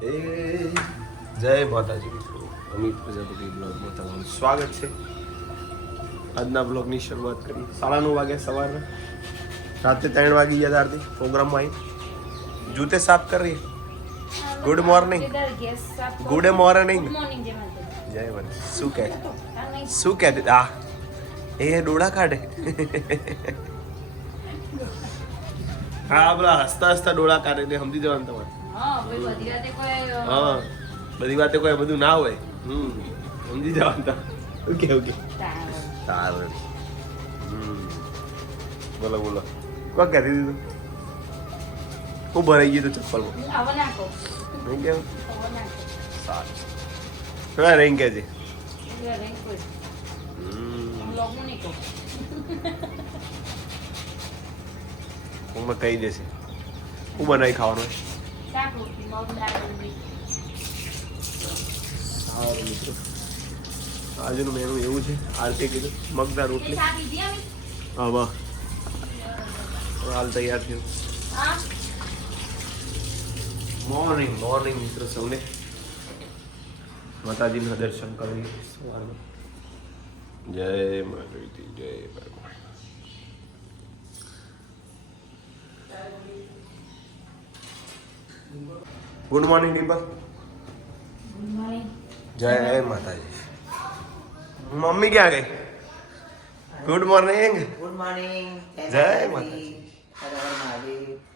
એ જય માતાજી મિત્રો. અમિત પ્રજાપતિ બ્લોગમાં તમારું સ્વાગત છે. આજના બ્લોગની શરૂઆત કરી. સાડા નવ વાગે સવારના. રાત્રે ત્રણ વાગી ગયા તારથી પ્રોગ્રામમાં આવી જૂતે સાફ કરી ગુડ મોર્નિંગ ગુડ મોર્નિંગ જય મને શું કહે? શું કહેતી આ, એ ડોળા કાઢે. હા બોલા હસતા હસતા ડોળા કાઢે સમજી જવાનું તમારે. હા બધી વાતે કોઈ બધું ના હોય. હમ સમજી જવાનું તા ઓકે ઓકે. સારું. હમ. બોલો બોલો. કોણ કરી દીધું હું ભરાઈ ગયું હતું ચપ્પલમાં. નહીં કેવું? સારું. હા રેન્ક કે છે? હમ. હું કહી દેશે હું બનાવી ખાવાનું સારું મિત્રો આજનું મેનુ એવું છે આરતી કીધું મગદા રોટલી. હા વાહ. હાલ તૈયાર થયું. મોર્નિંગ મોર્નિંગ મિત્રો સૌને. માતાજીના દર્શન કરી સવારમાં જય માતાજી જય ગુડ મોર્નિંગ દીપક. જય માતાજી. મમ્મી ક્યાં ગઈ? Good morning. Good morning. જય માતાજી.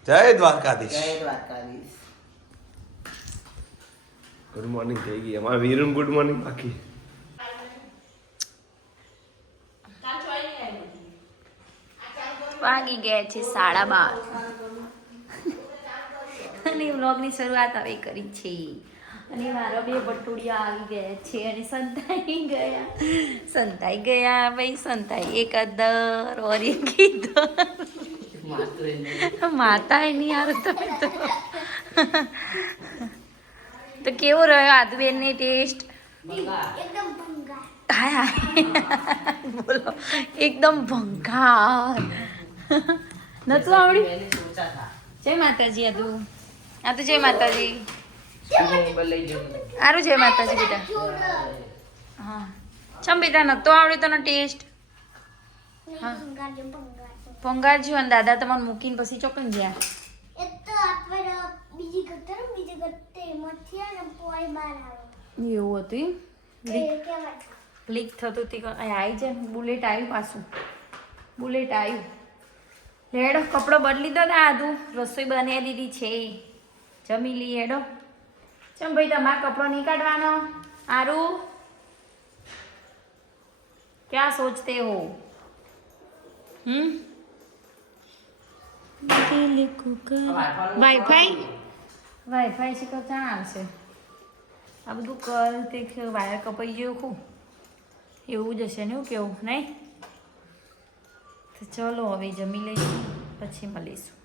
જય દ્વારકાધીશ. જય દ્વારકાધીશ. ગુડ મોર્નિંગ થઈ ગઈ. અમારા વીરુન ગુડ મોર્નિંગ બાકી. વાગી ગયા છે સાડા બાર. અને વ્લોગની શરૂઆત હવે કરી છે. અને મારા બે બટુડિયા આવી ગયા છે અને સંતાઈ ગયા. સંતાઈ ગયા ભાઈ સંતાઈ એક અદર ઓર એક ઇધર માતા એની યાર તમે તો તો કેવો રહ્યો આદુબેનની ટેસ્ટ? હાય હાય. બોલો. એકદમ ભંગાર. નતું આવડ્યું? જય માતાજી આદુ. આ તો જય માતાજી. સારું જય માતાજી બેટા. હા. ચમ બેટા નતો આવડ્યું તને ટેસ્ટ હા. ભંગારજી અને દાદા તમારે મૂકીને પછી ચોકન ગયા એવું હતું લીક થતું હતી આવી જાય બુલેટ આવ્યું પાછું. બુલેટ આવ્યું. હેડો કપડો બદલી દો ને આધું રસોઈ બનાવી દીધી છે. જમી લઈએ હેડો. ચમ ભાઈ તમારે કપડો નહીં કાઢવાનો? આરું? ક્યાં સોચતે હો? હમ? વાઈફાઈ વાઈફાઈ છે તો ક્યાં આવશે? આ બધું કર તે વાયર કપાઈ ગયું ખૂબ એવું જ હશે ને એવું કેવું નહીં? તો ચલો હવે જમી લઈશું પછી મળીશું.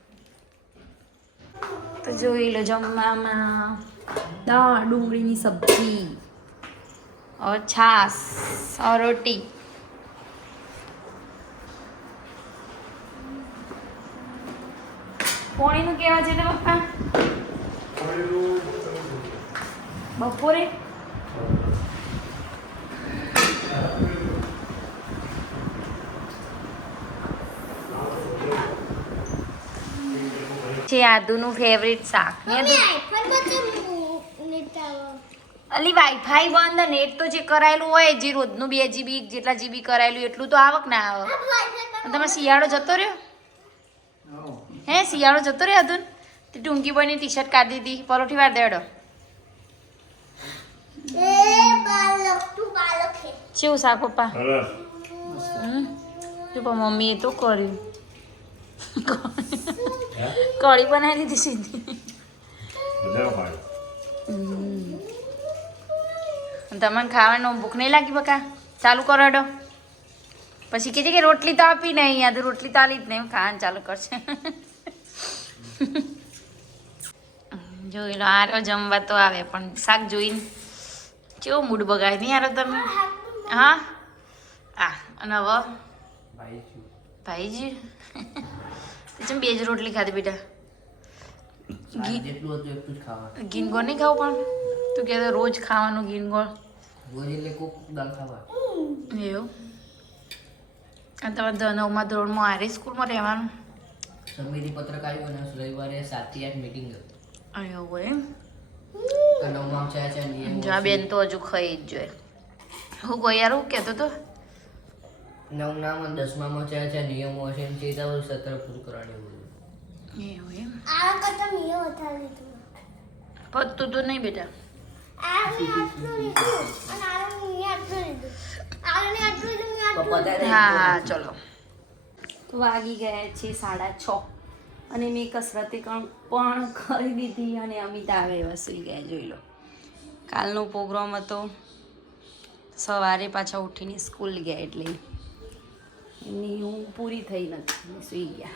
જોઈ લો જમવામાં દાળ, ડુંગળીની સબ્જી ઓર છાસ રોટી. પોણીનું કેવા છે ને પપ્પા? બપોરે? છે આદુનું ફેવરેટ શાક. અલી વાઈફાઈ બંધ નેટ તો જે કરાયેલું હોય જે રોજનું બે જીબી જેટલા જીબી કરાયેલું એટલું તો આવક ના આવે. તમે શિયાળો જતો રહ્યો? હે. શિયાળો જતો રહ્યો અધુન તે ટૂંકી બોયની ટી શર્ટ કાઢી દીધી. પરોઠી વાર દેડો. એ બાલક તું બાલક છે. કેવું શાક પપ્પા? હમ. મમ્મીએ તો કર્યું. કઢી બનાવી દીધી સીધી. તમને ખાવાનું ભૂખ નહીં લાગી બકા? ચાલુ કરો હેડો. પછી કીધી કે રોટલી તો આપી નહીં અહીંયા તો રોટલી તો આલી જ નહીં. ખાવાનું ચાલુ કરશે. જોઈ લો આરો જમવા તો આવે પણ શાક જોઈને કેવો મૂડ બગાડી નહીં આરો તમે? હા? આ અને હવે? ભાઈજી? ચમ બે જ રોટલી ખાધી બેટા. ગીનગોળ નહીં ખાવું પણ? તું કહેતો રોજ ખાવાનું ગીનગોળ. રોજ એટલે કોક દાળ ખાવા. એવું? અને તમારે ધ- ધોરણમાં આરે સ્કૂલમાં રહેવાનું? સમિતિ પત્રક આવ્યું અને રવિવારે સાતથી આઠ મિટિંગ એવું એમ? નવમાં છે છે નિયમો આ બેન તો હજુ ખાઈ જ જોઈએ હું કોઈ યાર હું કહેતો તો? નવનામાં દસમામાં છે છે નિયમો હશે એમ છે તો સત્ર પૂરું કરવાનું એવું એમ? આ કરતા મેં વધારે લીધું. પતું તો નહીં બેટા. આ મેં આટલું લીધું અને આ મેં આટલું લીધું. આ મેં આટલું લીધું મેં આટલું હા હા ચલો. તો વાગી ગયા છે સાડા છ. અને મેં કસરતે પણ કરી દીધી અને અમિતા આવે એવા સુઈ ગયા જોઈ લો. કાલનો પ્રોગ્રામ હતો. સવારે પાછા ઉઠીને સ્કૂલ ગયા એટલે. એમની ઊંઘ પૂરી થઈ નથી. સુઈ ગયા.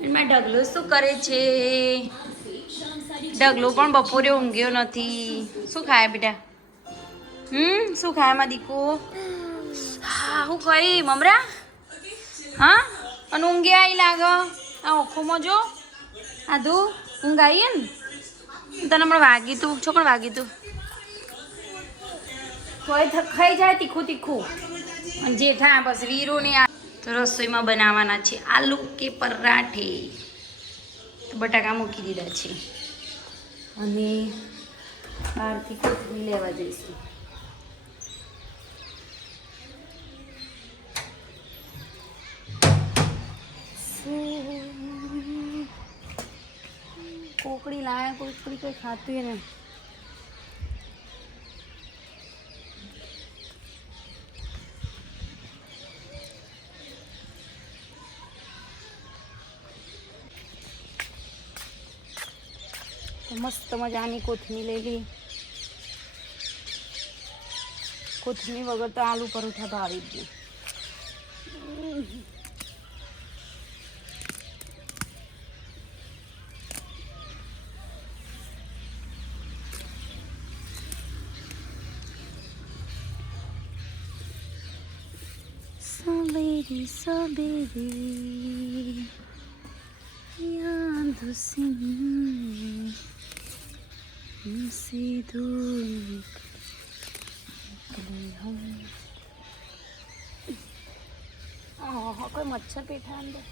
એમાં ઢગલો શું કરે છે? ઢગલો પણ બપોરે ઊંઘ્યો નથી. શું ખાય બેટા? હમ, શું ખાયમાં દીકો? હા, હું ખાઈ. મમરા? હા? અને ઊંઘે આવી લાગે. આ ઓખોમાં જો. આધું ઊંઘ આવી ને તને હમણાં વાગી તું છોકરો વાગી તું. તોય ખાઈ જાય તીખું તીખું. અને જેઠા બસ વીરોને તો રસોઈમાં બનાવવાના છે આલુ કે પરાઠે. બટાકા મૂકી દીધા છે. અને બહારથી કોથમી લેવા જઈશું. કોકડી લાવે કોકડી કોઈ ખાતું ને મસ્ત મજાની કોથમી લઈ કોથમી વગર તો આલુ પરોઠા ભાવી જ નહીં સવેરી સવેરી યાદ સિંહ સીધું નીકળે હમ ઓહો કોઈ મચ્છર બેઠા અંદર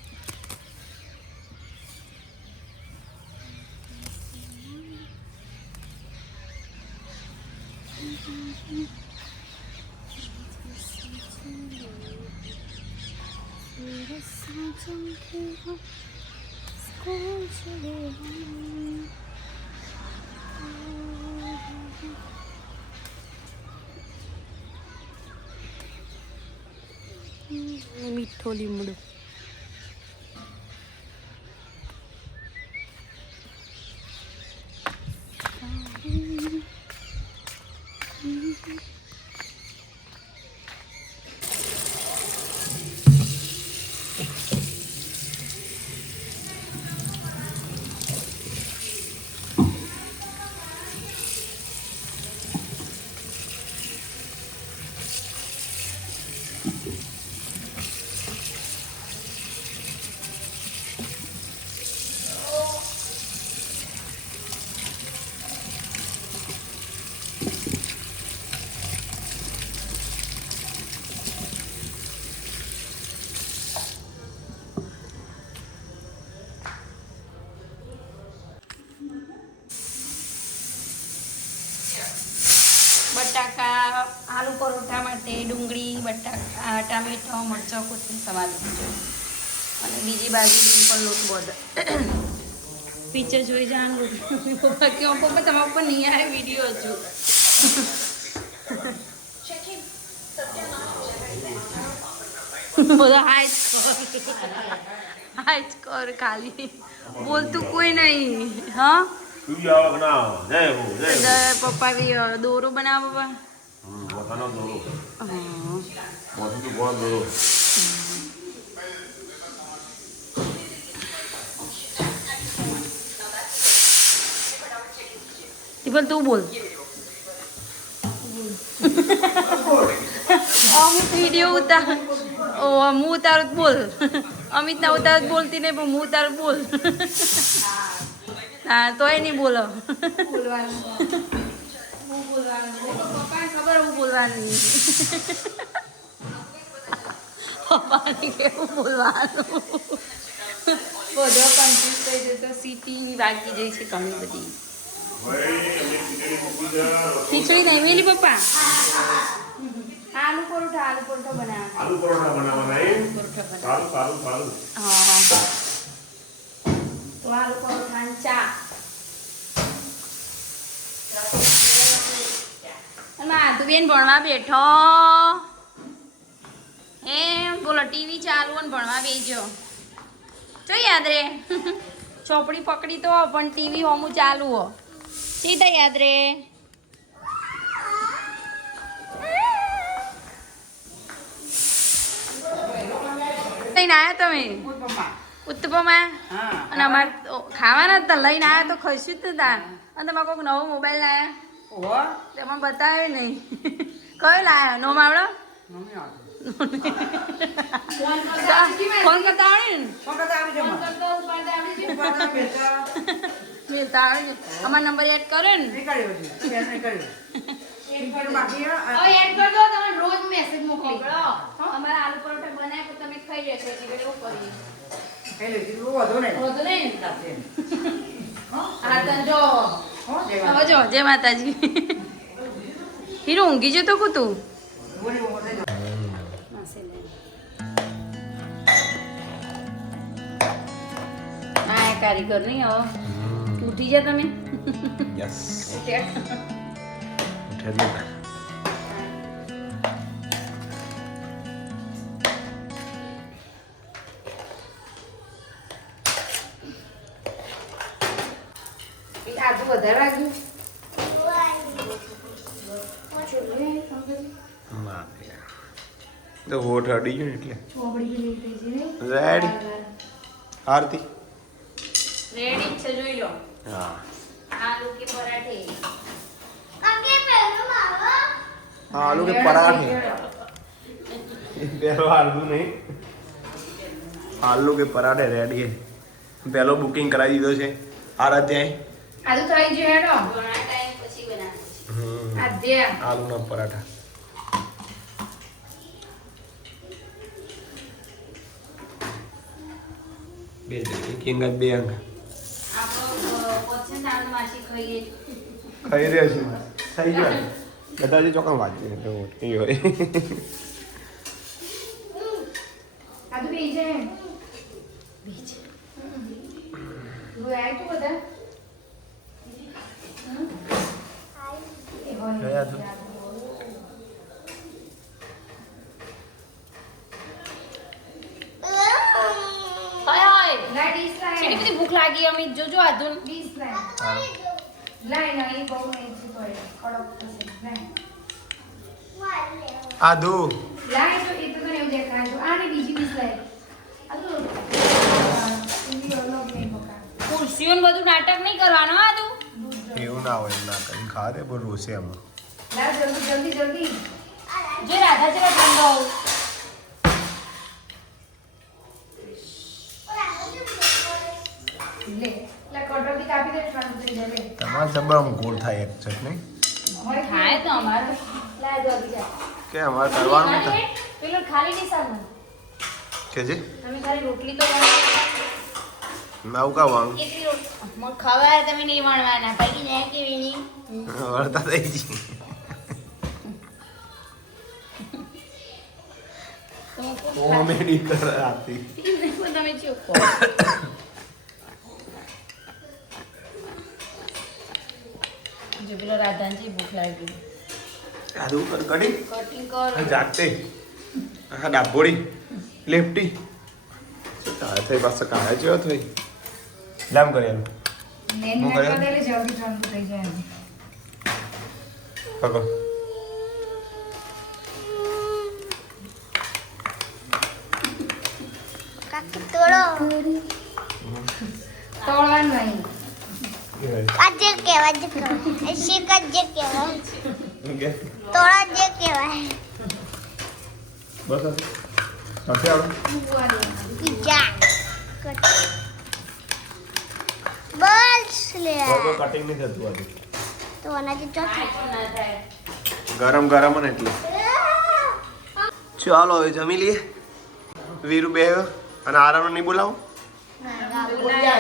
મીઠો લીમડો બટાકા આલુ પરોઠા માટે ડુંગળી બટાકા ટામેટો મરચાં કોથમીર સમારી દીધું અને બીજી બાજુ પણ લોટ બોર્ડર પિક્ચર જોઈ જાણું પપ્પા કેવો પપ્પા તમારા ઉપર નહીં આવે વીડિયો હજુ. બધા હાય જ કર. હાય જ કર ખાલી. બોલતું કોઈ નહીં. હા? પપ્પા બી દોરો બનાવો પપ્પા. દોરો. હા. તું બોલ અમુક વીડિયો ઉતાર ઓ હું ઉતારું બોલ અમિત ના ઉતાર બોલતી નહીં પણ હું ઉતાર બોલ હા તોય નહીં બોલો બોલવાનું પપ્પાને ખબર હું બોલવાનું પપ્પાને કેવું બોલવાનું બધો કન્ફ્યુઝ થઈ જતો સીટી વાગી જઈ છે ઘણી બધી ખીચડી નહીં મેલી પપ્પા. આલુ પરોઠા આલુ પરોઠા બનાવવાના. આલુ પરોઠા બનાવવાના એમ? સારું સારું સારું. હા તો આલુ પરોઠા ચા. ભણવા બેઠો. એમ બોલો ટીવી ચાલુ ને ભણવા બેજો જો યાદ રે. ચોપડી પકડી તો પણ ટીવી હોમું ચાલુ હો. સીધા યાદ રે લઈને આવ્યા તમે? ઉત્તપમા અને અમારે ખાવાના હતા લઈને આવ્યા તો ખસ્યું જ હતા અને તમારે કોઈક નવો મોબાઈલ લાયા? તેમાં બતાવ્યો નહીં. કયો લાયા? નો માવડો? ફોન કરતા આવડે ને? છે અમારો નંબર એડ કરો ને. હવે એડ કરી દો તમે રોજ મેસેજ મોકલી અમારા આલુ પરોઠા બનાવ્યા તો તમે ખાઈ લેશો એટલે એવું કરીએ. વધુ નહીં. હા તને જો. હવે જો જય માતાજી. હીરો ઊંઘી જતો કુતું કારીગર નહીં હવે ઉઠી જા તમે. યસ ઉઠ્યા. તો હોઠ અડી ગયો એટલે. રેડી આરતી. રેડી છે જોઈ લો. હા. આલુ કે પરાઠે? આગે પહેલો મારો. આલુ કે પરાઠે? પહેલો આલુ નહીં. આલુ કે પરાઠે રેડી હે પહેલો બુકિંગ કરાવી દીધો છે. આ આજુ થઈ ગયું હેડો. ઘણા ટાઈમ પછી બનાવે હમ. આદ્યા આલુના પરાઠા. બે જ, એક અંગા બે અંગ. ખાઈ રહ્યા છે થઈ જાય બધા જે ચોકમ વાંચી એટલે એ હોય ભૂખ લાગી અમિત? જોજો આધુન આદુ લાય જો એ તો તને એવું દેખાય જો આને બીજી ડીશ લાય આદુ ઈંડી અલગ નહીં બકા ખુરશીઓ ને બધું નાટક નહીં કરવાનું આદુ એવું ના હોય એમ ના કરીને ખા દે પણ રોશે આમાં લાય જલ્દી જલ્દી જલ્દી જે રાધા જરા ઠંડો લે. તમારા જબરમ ગોળ થાય એક છે નહીં? થાય તો અમારે. કે અમારે કરવાનું નહીં પેલો ખાલી ડીશ કે છે તમે ખાલી રોટલી તો બનાવો. કા વાંગ મને ખબર તમે નહીં વણવાના પડી જાય કેવી નહીં? વળતા થઈ જી કોમેડી કર તમે ચૂપ કહો જો પેલો રાધાનજી ભૂખ લાગી આદુ કર કડી કટિંગ કર જાગતે હા ડાબોડી લેફટી તારે થઈ પાછો કાળા જેવો થઈ લામ કરેલું હું કર્યો? જલ્દી ઠંડુ થઈ જાય પકડ કાકી તોડો તોડવાનું નહીં આજે કહેવાય જે કહેવાય શીખ જે કહેવાય તોડા જે કહેવાય. બસ લે. કટિંગ નહીં થતું આજે. તો આનાથી ચોથી ગરમ ગરમ ને એટલે. ચાલો હવે જમી લઈએ. વીરુ બે અને આરામ નહીં બોલાવો? બોલ્યા.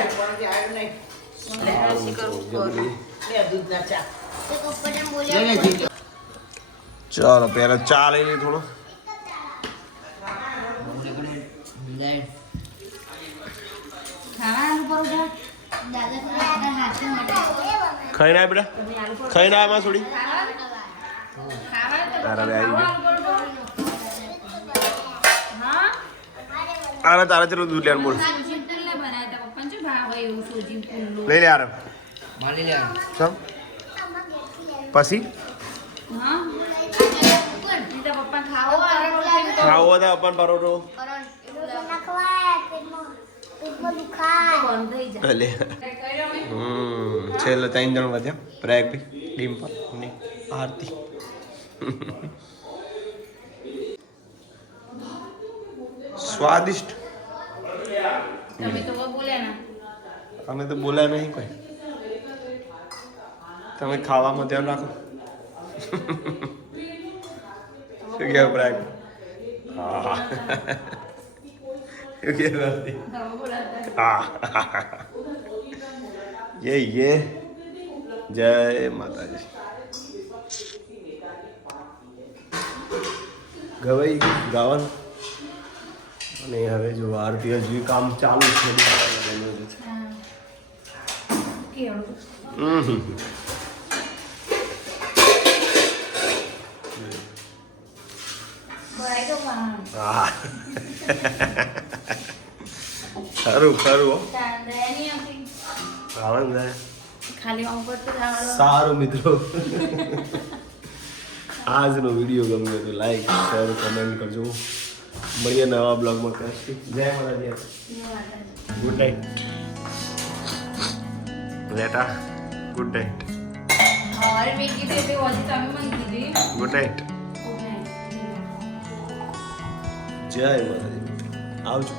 ચાલો પેલા ચા લઈ લઈએ થોડો ખાઈ ના બેટા ખાઈ ના એમાં થોડી તારા બે આવી? હા? આને તારે ચલો દૂધ લેવાનું બોલ સૂજી પુલ્લે બનાવ્યા તા. પપ્પાને શું ભાવ હોય એવું સૂજી પુલ્લું? લઈ લે આરામ. માની લે ચમ પછી? ખાવા પરોઠા ખાવો તો અપન પરોઠો ના ખવાય પેટમાં પેટમાં દુખાય બંધ થઈ જાય. લે કર્યો મેં? હમ છેલ્લે ત્રણ જણ વધ્યા. પ્રયાગ ભાઈ ડિમ્પલ ને આરતી. સ્વાદિષ્ટ. તમે તો બહુ ના અમે તો બોલાય નહીં કોઈ. તમે ખાવામાં ધ્યાન રાખો. શું કહેવાય પ્રાગ યે જય માતાજી. ગવાઈ ગાવાનું. અને હવે જો આરતી હજુ કામ ચાલુ છે હા. કેળું. હમ. ભરાઈ ગયું પણ. હા ખરું ખરું. આનંદ. સારું મિત્રો. આજનો વીડિયો ગમ્યો તો લાઈક શેર કમેન્ટ કરજો. મળીએ નવા બ્લોગમાં. કરશું જય માતાજી. ગુડ નાઇટ લેટા ગુડ નાઇટ સવારે મેં કીધું એટલે હજી તમે મને કીધી. Good night okay. જય માતાજી આવજો